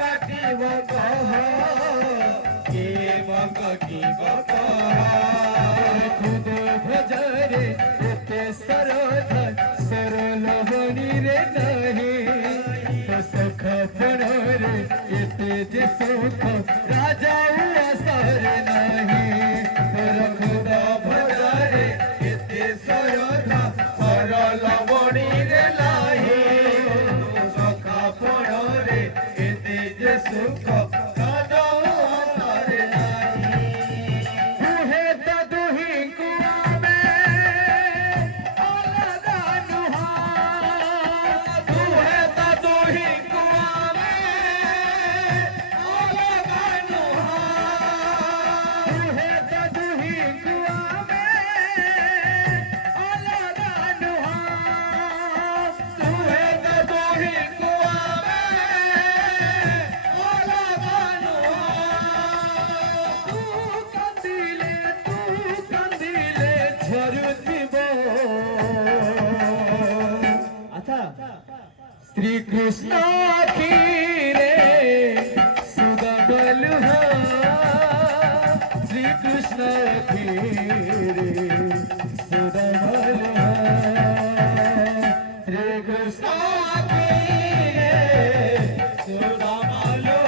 काटिब कह किए काटिब कह खुद भजरे एते सरध सरल होनी रे नहीं तो सख रे एते जे सुख राजा सर नहीं खुद भजरे एते सरध सरल होनी रे नहीं सख रे एते जे सुख